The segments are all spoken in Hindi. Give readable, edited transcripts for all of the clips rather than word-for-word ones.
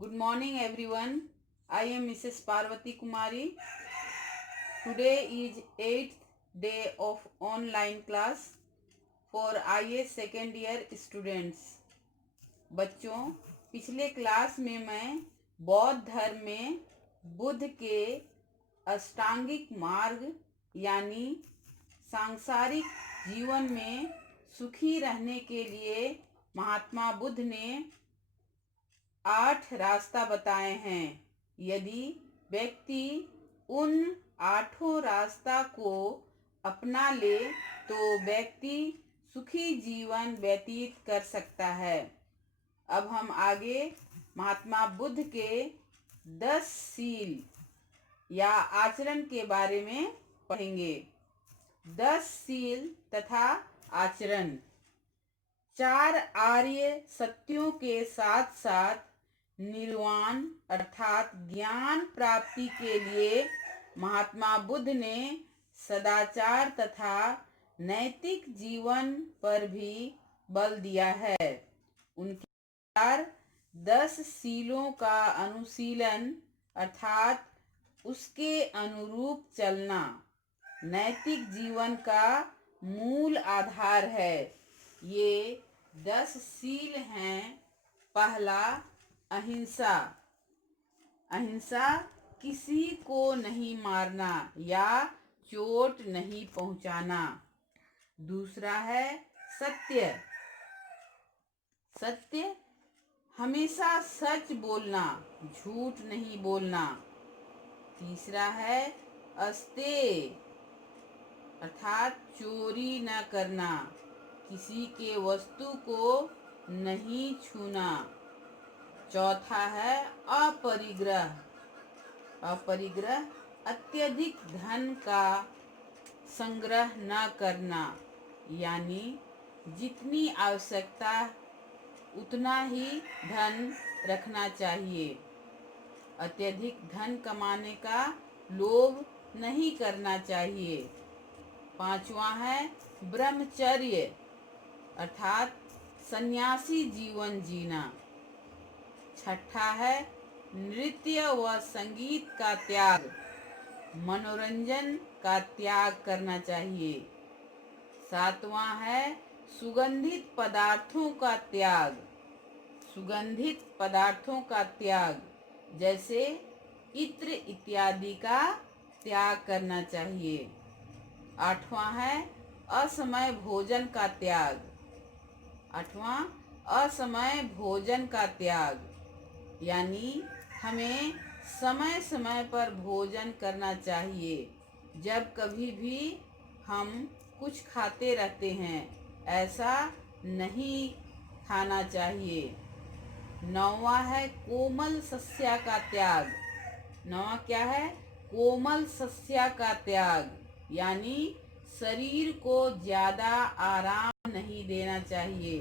Good morning, everyone. I am Mrs. Parvati Kumari. Today is 8th day of online class for IAS second year students. बच्चों, पिछले क्लास में मैं बौद्ध धर्म में बुद्ध के अष्टांगिक मार्ग यानी सांसारिक जीवन में सुखी रहने के लिए महात्मा बुद्ध ने 8 रास्ता बताए हैं। यदि व्यक्ति उन 8 रास्ता को अपना ले तो व्यक्ति सुखी जीवन व्यतीत कर सकता है। अब हम आगे महात्मा बुद्ध के 10 सील या आचरण के बारे में पढ़ेंगे। 10 सील तथा आचरण 4 आर्य सत्यों के साथ साथ निर्वाण अर्थात ज्ञान प्राप्ति के लिए महात्मा बुद्ध ने सदाचार तथा नैतिक जीवन पर भी बल दिया है। उनके अनुसार 10 सीलों का अनुशीलन अर्थात उसके अनुरूप चलना नैतिक जीवन का मूल आधार है। ये 10 सील हैं। पहला, अहिंसा। अहिंसा किसी को नहीं मारना या चोट नहीं पहुंचाना। दूसरा है सत्य। सत्य हमेशा सच बोलना, झूठ नहीं बोलना। तीसरा है अस्तेय अर्थात चोरी न करना, किसी के वस्तु को नहीं छूना। चौथा है अपरिग्रह। अपरिग्रह अत्यधिक धन का संग्रह न करना, यानी जितनी आवश्यकता उतना ही धन रखना चाहिए। अत्यधिक धन कमाने का लोभ नहीं करना चाहिए। पांचवा है ब्रह्मचर्य अर्थात सन्यासी जीवन जीना। छठा है नृत्य व संगीत का त्याग, मनोरंजन का त्याग करना चाहिए। सातवां है सुगंधित पदार्थों का त्याग। सुगंधित पदार्थों का त्याग जैसे इत्र इत्यादि का त्याग करना चाहिए। आठवां है असमय भोजन का त्याग। आठवां असमय भोजन का त्याग, यानी हमें समय समय पर भोजन करना चाहिए। जब कभी भी हम कुछ खाते रहते हैं, ऐसा नहीं खाना चाहिए। नौवां है कोमल सस्या का त्याग। नौवां क्या है? कोमल सस्या का त्याग, यानी शरीर को ज़्यादा आराम नहीं देना चाहिए।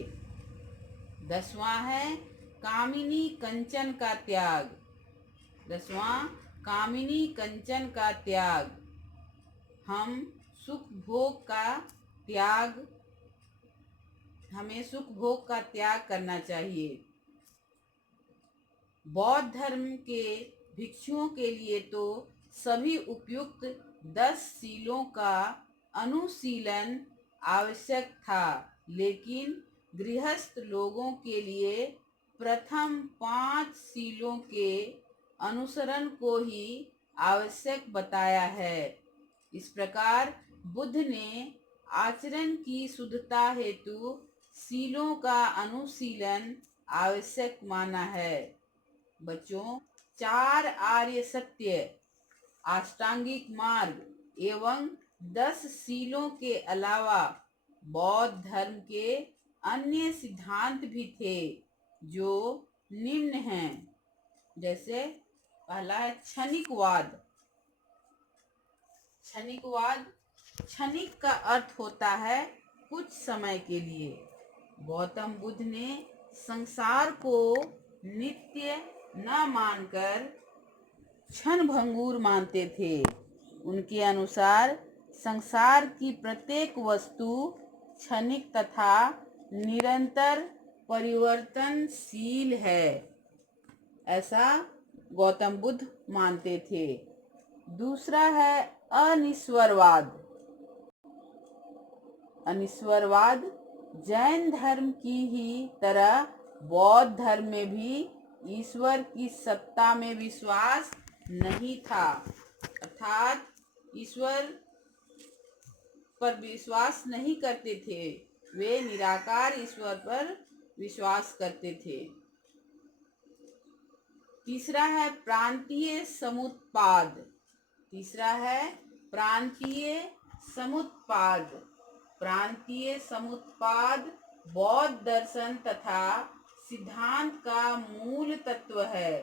10वां है कामिनी कंचन का त्याग। 10वां कामिनी कंचन का त्याग। हम सुख भोग का त्याग हमें सुख भोग का त्याग करना चाहिए। बौद्ध धर्म के भिक्षुओं के लिए तो सभी उपयुक्त 10 सीलों का अनुशीलन आवश्यक था, लेकिन गृहस्थ लोगों के लिए प्रथम 5 सीलों के अनुसरण को ही आवश्यक बताया है। इस प्रकार बुद्ध ने आचरण की शुद्धता हेतु सीलों का अनुशीलन आवश्यक माना है। बच्चों, 4 आर्य सत्य, अष्टांगिक मार्ग एवं 10 सीलों के अलावा बौद्ध धर्म के अन्य सिद्धांत भी थे जो निम्न हैं। जैसे पहला है क्षणिकवाद। क्षणिकवाद, क्षणिक का अर्थ होता है कुछ समय के लिए। गौतम बुद्ध ने संसार को नित्य न मानकर क्षणभंगुर मानते थे। उनके अनुसार संसार की प्रत्येक वस्तु क्षणिक तथा निरंतर परिवर्तनशील है। ऐसा गौतम बुद्ध मानते थे। दूसरा है अनिश्वरवाद। अनिश्वरवाद जैन धर्म की ही तरह बौद्ध धर्म में भी ईश्वर की सत्ता में विश्वास नहीं था, अर्थात ईश्वर पर विश्वास नहीं करते थे, वे निराकार ईश्वर पर विश्वास करते थे। तीसरा है प्रांतीय समुत्पाद। तीसरा है प्रांतीय समुत्पाद। प्रांतीय समुत्पाद बौद्ध दर्शन तथा सिद्धांत का मूल तत्व है।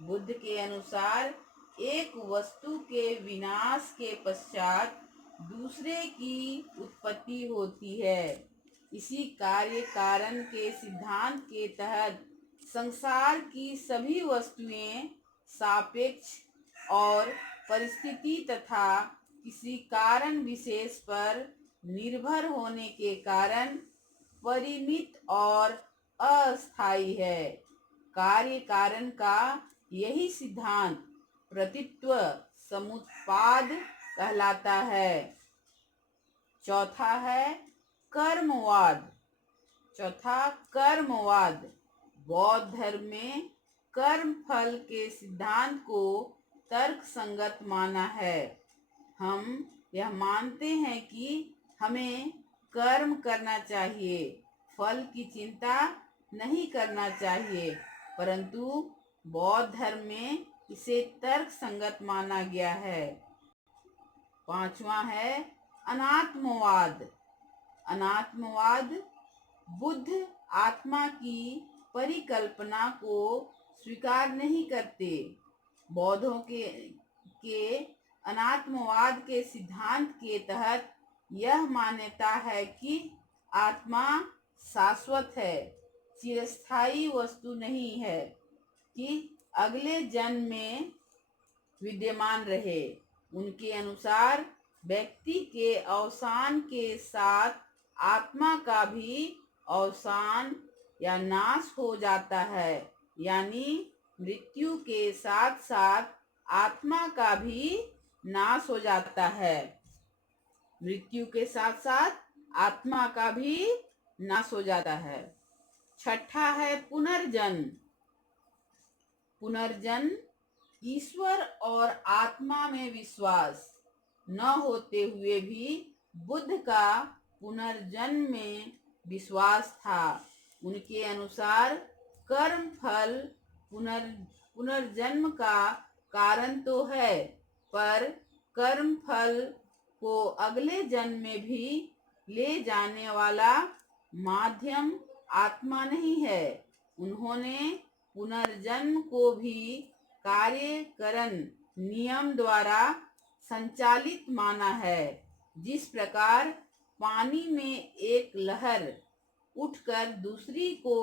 बुद्ध के अनुसार एक वस्तु के विनाश के पश्चात दूसरे की उत्पत्ति होती है। इसी कार्य कारण के सिद्धांत के तहत संसार की सभी वस्तुएं सापेक्ष और परिस्थिति तथा किसी कारण विशेष पर निर्भर होने के कारण परिमित और अस्थायी है। कार्य कारण का यही सिद्धांत प्रतित्व समुत्पाद कहलाता है। चौथा है कर्मवाद। चौथा कर्मवाद बौद्ध धर्म में कर्म फल के सिद्धांत को तर्क संगत माना है। हम यह मानते हैं कि हमें कर्म करना चाहिए, फल की चिंता नहीं करना चाहिए, परंतु बौद्ध धर्म में इसे तर्क संगत माना गया है। पांचवा है अनात्मवाद। अनात्मवाद बुद्ध आत्मा की परिकल्पना को स्वीकार नहीं करते। बौद्धों के अनात्मवाद के सिद्धांत के तहत यह मान्यता है कि आत्मा शाश्वत है, चिरस्थायी वस्तु नहीं है कि अगले जन्म में विद्यमान रहे। उनके अनुसार व्यक्ति के अवसान के साथ आत्मा का भी अवसान या नाश हो जाता है, यानी मृत्यु के साथ साथ आत्मा का भी नाश हो जाता है। मृत्यु के साथ साथ आत्मा का भी नाश हो जाता है। छठा है पुनर्जन्म। पुनर्जन्म ईश्वर और आत्मा में विश्वास न होते हुए भी बुद्ध का पुनर्जन्म में विश्वास था। उनके अनुसार कर्म फल पुनर्जन्म का कारण तो है, पर कर्म फल को अगले जन्म में भी ले जाने वाला माध्यम आत्मा नहीं है। उन्होंने पुनर्जन्म को भी कार्यकरण नियम द्वारा संचालित माना है। जिस प्रकार पानी में एक लहर उठकर दूसरी को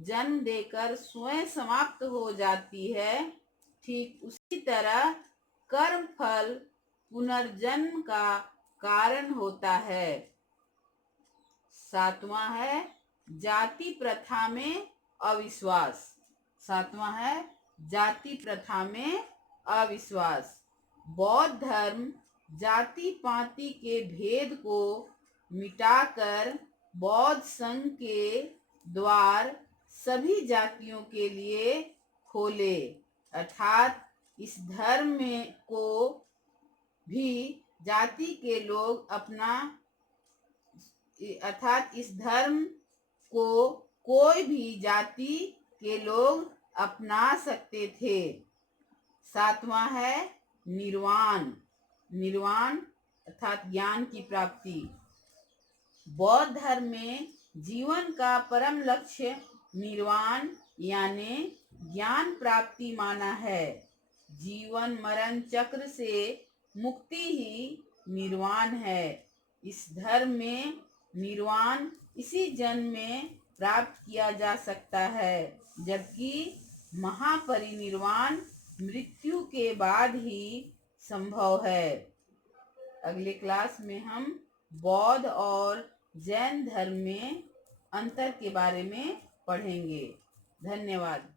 जन्म देकर स्वयं समाप्त हो जाती है, ठीक उसी तरह कर्म फल पुनर्जन्म का कारण होता है। सातवां है जाति प्रथा में अविश्वास। सातवां है जाति प्रथा में अविश्वास। बौद्ध धर्म जाति पाति के भेद को मिटाकर बौद्ध संघ के द्वार सभी जातियों के लिए खोले, अर्थात इस धर्म में को भी जाति के लोग अपना अर्थात इस धर्म को कोई भी जाति के लोग अपना सकते थे। सातवां है निर्वाण। निर्वाण अर्थात ज्ञान की प्राप्ति। बौद्ध धर्म में जीवन का परम लक्ष्य निर्वाण यानी ज्ञान प्राप्ति माना है। जीवन मरण चक्र से मुक्ति ही निर्वाण है। इस धर्म में निर्वाण इसी जन्म में प्राप्त किया जा सकता है, जबकि महापरिनिर्वाण मृत्यु के बाद ही संभव है। अगले क्लास में हम बौद्ध और जैन धर्म में अंतर के बारे में पढ़ेंगे। धन्यवाद।